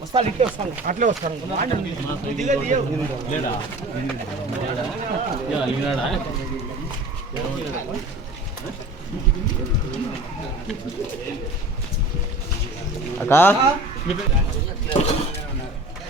వస్తాను ఇట్లే వస్తాను అట్లే వస్తాను. అక్క?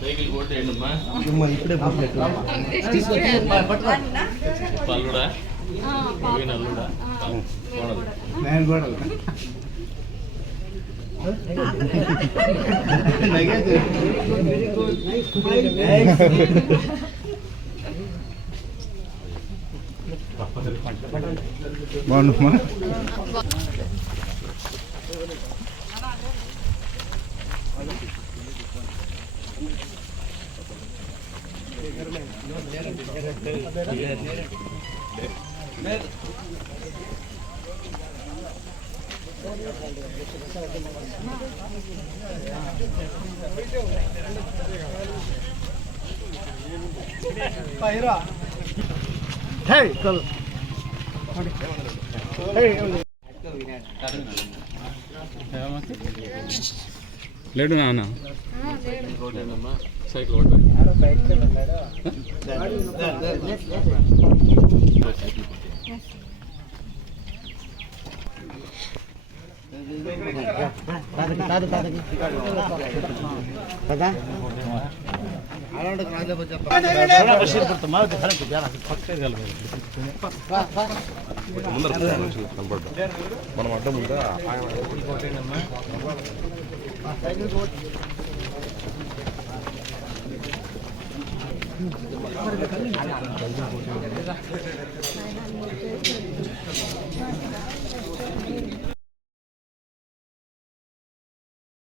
సైకిల్ కొట్టేయండి అమ్మా పల్లుడా పోయిన అల్లుడా కోడలు. నేను కూడా బాగుందమ్మా హే चल Hey, లేడు నాన్న కొట్టేయండి అమ్మా సైకిల్ కొట్టండి కాదు కాదు కదా మనం అడ్డం ఉందా